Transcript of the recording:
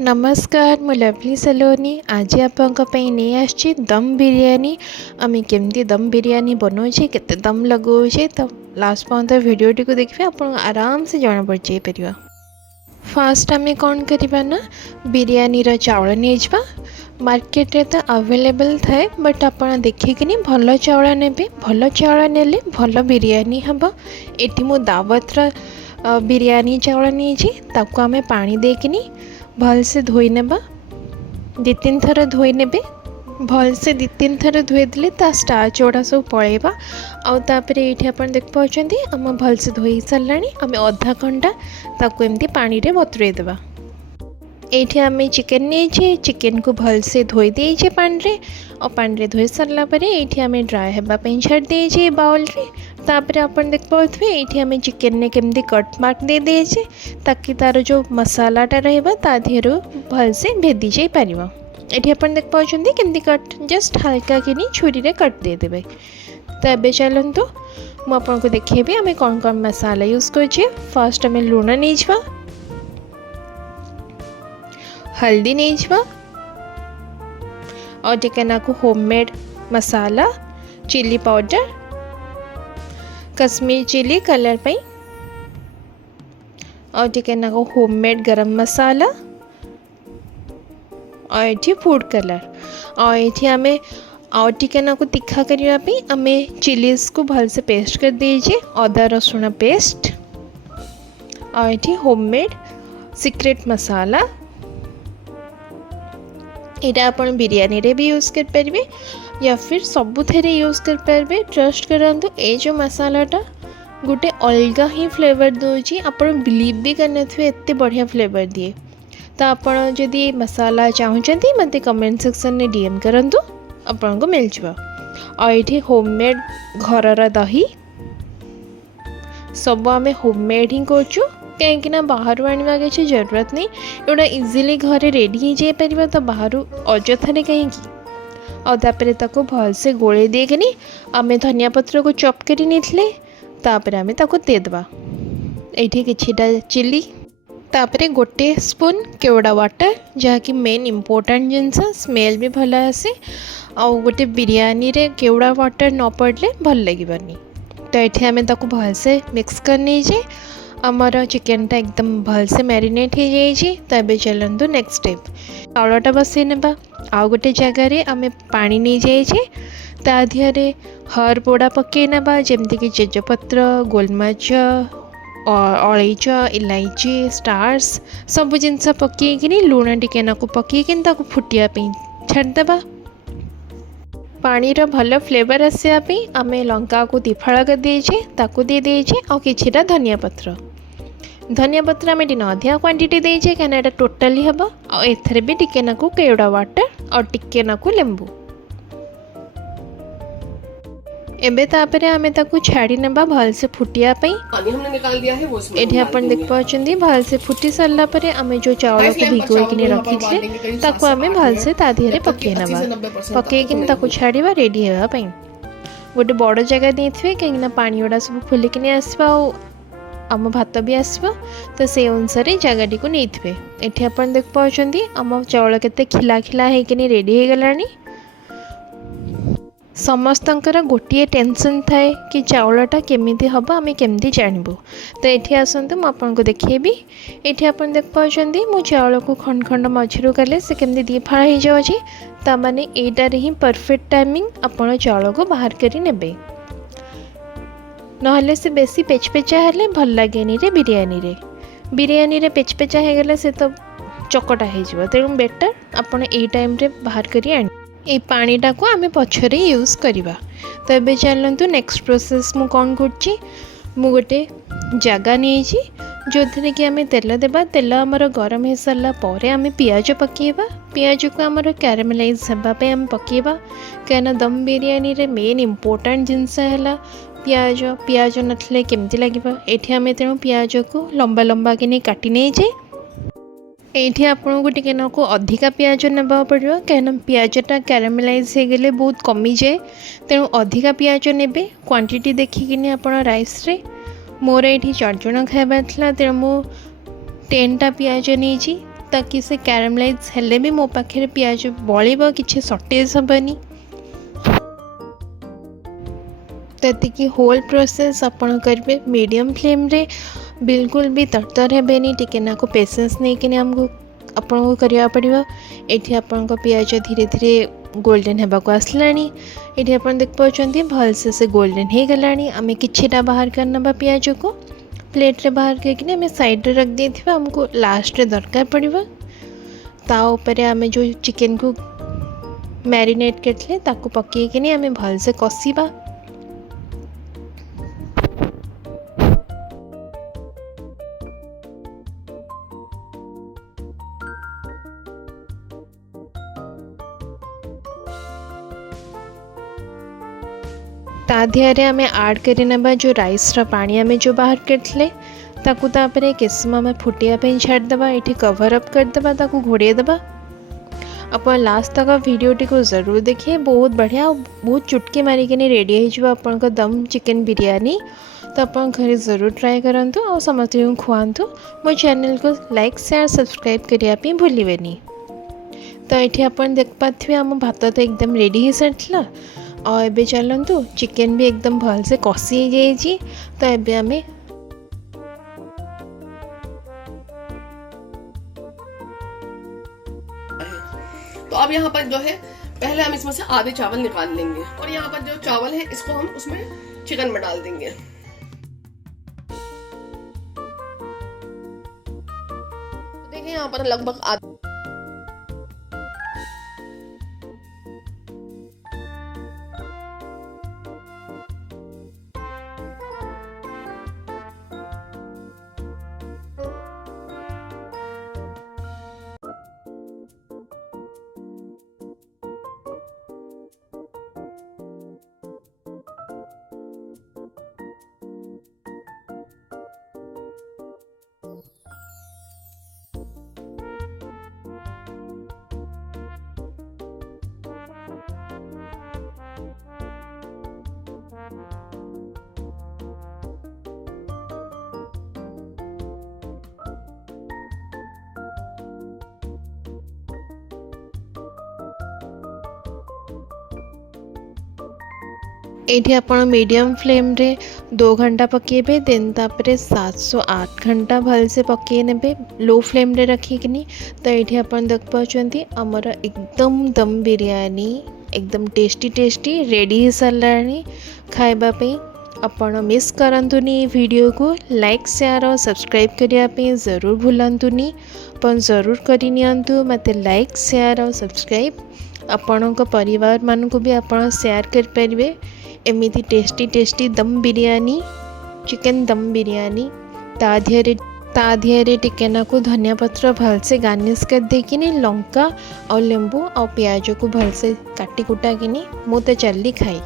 नमस्कार मु लवली सलोनी आज आपंक नहीं आछि दम बिरयानी। आम केमती दम बिरयानी बनाऊे केते दम लगौचे तो लास्ट पर्यंत भिडियोटी को देखिए आप आराम से जना पड़ जापर। फास्ट आम कौन करवा ना बिरयानी चाउल नहीं मार्केट रे तो अवेलेबल थाए बट आप देखिकी भल चाउल ने भल चाउल ने भल बिरयानी हम। ये मु दावत बिरयानी चाउल नहीं आम पानी देकिनी भल से धोई नेबा। दी तीन थर धोई नेबे भल से दी तीन थर धोई देले ता स्टार्च गुड़ा सब पलैबा। आउे ये आप देख पाँच आम भल से धोई सारा आम अधा घंटा ताको एमती पानी रे बतुरे देबा। ये आम चिकेन नहीं चिकेन को भल से धोई देजे पानी रे और पानी रे धोई सारा पर ये आम ड्राए होगापी छाड़ देजे बाउल रे। तापर आप देख पारे ये आम चिकेन ने केमती कट मार्क दे देजे ताकि तार जो मसालाटा रहा भल से भेदी जा पार। ये आप देख पाँच केमती कट जस्ट हल्का कि छुरी रे कट देदेवे। तो ये चलतु मुझे देखेबी आम कौन कौन मसाला यूज कर। फर्स्ट आम लुण नहीं जा, हल्दी नहीं जा और टिकना को homemade masala chilli powder Kashmir chilli colour पे और टिकना को होममेड गरम मसाला और ये फूड कलर और ये आम और टिकना को तीखा करने आम चिलीज को भल से पेस्ट कर दीजिए अदा रसुण पेस्ट और ये होममेड सीक्रेट मसाला। यहाँ आप बिरयानी रे भी यूज़ कर पारे या फिर सबुथे यूज़ कर पारे। ट्रस्ट करंतु ए जो मसालाटा गोटे अलग ही फ्लेवर दूची आप बिलीव भी करने एत बढ़िया फ्लेवर दिए। तो आपड़ जदि मसाला चाहते मत कमेंट सेक्शन में डीएम करंतु आपन को मिल जाए। और ये होममेड घर दही सब आम होममेड ही करचु कहीं बाहर आने किसी जरूरत नहीं। एटा इजिली घरे रेडी हो जापर तो बाहर अजथारे कहीं और भल से गोले देकनी आम धनिया पत्र को चॉप कर आम देदेबा। ये किछिटा चिली तापरे गोटे स्पून केवड़ा वाटर जहाँकि मेन इम्पोर्टेंट जिनस स्मेल भी भल आसे आ गोटे बिरयानी रे केवड़ा वाटर न पड़े भल लगे। तो ये आम भल से मिक्स करनी आमर चिकेनटा एकदम भल से मैरिनेट हो जाए। तो ये चलतु नेक्स्ट स्टेप चाउलटा बसई नेबा। आउ गोटे जगार आम पानी नहीं जाइए ता दिहरे हर पोड़ा पकई नेबा जमती कि तेजपत्र गोलमरीच अलैच इलायची स्टार्स सब जिनस पकईकि लुण टिकेना को पकईकि फुटिया छाड़देबा। पानीर भल फ्लेवर आसापी आम लंका को दिफाड़ कर दीजे ताकू दे दीजे और किछिटा धनिया पत्र आम टी अधिका क्वांटिटी देजे कहीं टोटाली हम और एथरे भी टिके नाकू केवड़ा वाटर और टिके नाकू लेंबू। एबे तापरे आमे ताकू छाड़ी नेबा भल से फुटिया पई। पानी हमने निकाल दिया है वो इसमें एठी अपन देख पाछंदी भल से फुटी सरला परे आमे जो चावल को भिगोई किने रखी छे ताकू आमे भल से ता धीरे पके नेबा पके किने ताकू छाड़ीबा रेडी हेबा पई। गोटे बड़ जगह देथिबे कहीं पानी गुड़ा सब फुली किने आसबा आम भात भी आसबा तो से अनुसार जगह को नहीं थे। ये आप देख पाँच आम चाउल केते खिला खिला होकि रेडी हो गलानी। समस्तंकर गोटे टेंशन थाए कि चाउलटा केमिति हम आम केमती जानबू। तो ये आसतु मुझे देखेबी। ये आप देख पाँच मु चाउल को खंड खंड मझिरू गले से केमती दी फाड़ हो जाए ताने यटार ही परफेक्ट टाइमिंग आपण चाउल को बाहर करी नेबे नहले से बेसी पेचपेचा हेले भल लगेनी रे बिरयानी रे पेचपेचा हो गले से तो चकटा हो तेणु बेटर आपड़ ये टाइम रे बाहर करी आनी ये पानीटा को आम पछरे यूज करवा। तो ये चलतु नेक्स्ट प्रोसेस मु कौन कर गोटे जगह नहीं जो थे कि आम तेल देबा। तेल आमर गरम हो सारा पर आम पियाज पकेबा। पियाज को आमर कैरामेलाइज होगापी आम पकेबा कहीं दम बिरयानी रे मेन इम्पोर्टेंट जिनस है पियाज। पियाज नथले केमती लगे ये आम तेणु पियाज को लंबा लंबा कि काटी नहीं जाए। ये आपन को टिके नाकू अधिका पियाज नेबा पड़ो कहीं पियाजटा कैरामेलाइज हो गले बहुत कमी जाए तेणु अधिका पियाज नेबे क्वांटिटी देखिकिनी आपन राइस रे। मोर ये 4 जन खाइबा तेणु मु 10टा पियाज नहीं ताकि से कैरामलाइज हेले भी मो पाखे पियाज बलिब किसी सटेज हेनी। तो ये होल प्रोसेस आपण करेंगे मीडियम फ्लेम रे, बिल्कुल भी तरतर हेबेनी, टिके ना को पेशेंस नहीं कि हमको आपन को करिया पड़िबो। एठी आपन को पियाज धीरे धीरे गोल्डन हेबा को आसलानी। एठी आपन देख पाउछंती भल से गोल्डन हे गलानी। आमे किछिटा बाहर करनबा पियाज को प्लेट रे बाहर करके हमें साइड रे रख देथिबा। हमको लास्ट रे दरकार पड़िबो ता ऊपर आमे जो चिकन को मैरिनेट करथले ताको पक्के के हमें भल से कसीबा। ताधियारे आमे ऐड करी नबा जो राइस रा पानी आमे जो बाहर करथले ताकू तापरे केसम आमे फुटिया पे छाड़ दबा। एठी कवर अप कर दबा, ताकू घोड़े दबा। अपन लास्ट तक वीडियो टी को जरूर देखिए, बहुत बढ़िया बहुत चुटकी मारिक रेडी हो अपन का दम चिकन बिरयानी। तो अपन घरे जरूर ट्राए करंतु और समस्त खुआंतु। मो चैनल को लाइक शेयर सब्सक्राइब करिया भूलिबेनी। तो ये अपन देख पाथे आम भात तो एकदम रेडी हो सारा और एबे चलतु चिकन भी एकदम भल से कषि हो जाइए। तो एबे आमे तो अब यहाँ पर जो है पहले हम इसमें से आधे चावल निकाल लेंगे और यहाँ पर जो चावल है इसको हम उसमें चिकन में डाल देंगे। देखिए यहाँ पर लगभग आधा एठी आपण मीडियम फ्लेम रे 2 घंटा पकेबे। देन तापरे 708 घंटा भल से पके नेबे लो फ्लेम रे रखिकनी। तो ये अपन देख पाउछंती हमर एकदम दम बिरयानी एकदम टेस्टी टेस्टी रेडी हो सारानी खाइबा पे। आपण मिस करंतुनी वीडियो को लाइक शेयर और सब्सक्राइब करिया पे जरूर भूलंतुनी। पण जरूर करि नियंतु मते लाइक शेयर और सब्सक्राइब। आपण परिवार मान को भी आपण शेयर कर परिबे। एमिति टेस्टी टेस्टी दम बिरयानी चिकन दम बिरयानी ताधियारे टिकेना को धनिया पत्र भल से गार्निश कर देकिनी लंका और लेंबू और प्याज को भल से काटी कुटा किनी मु तो चली खाई।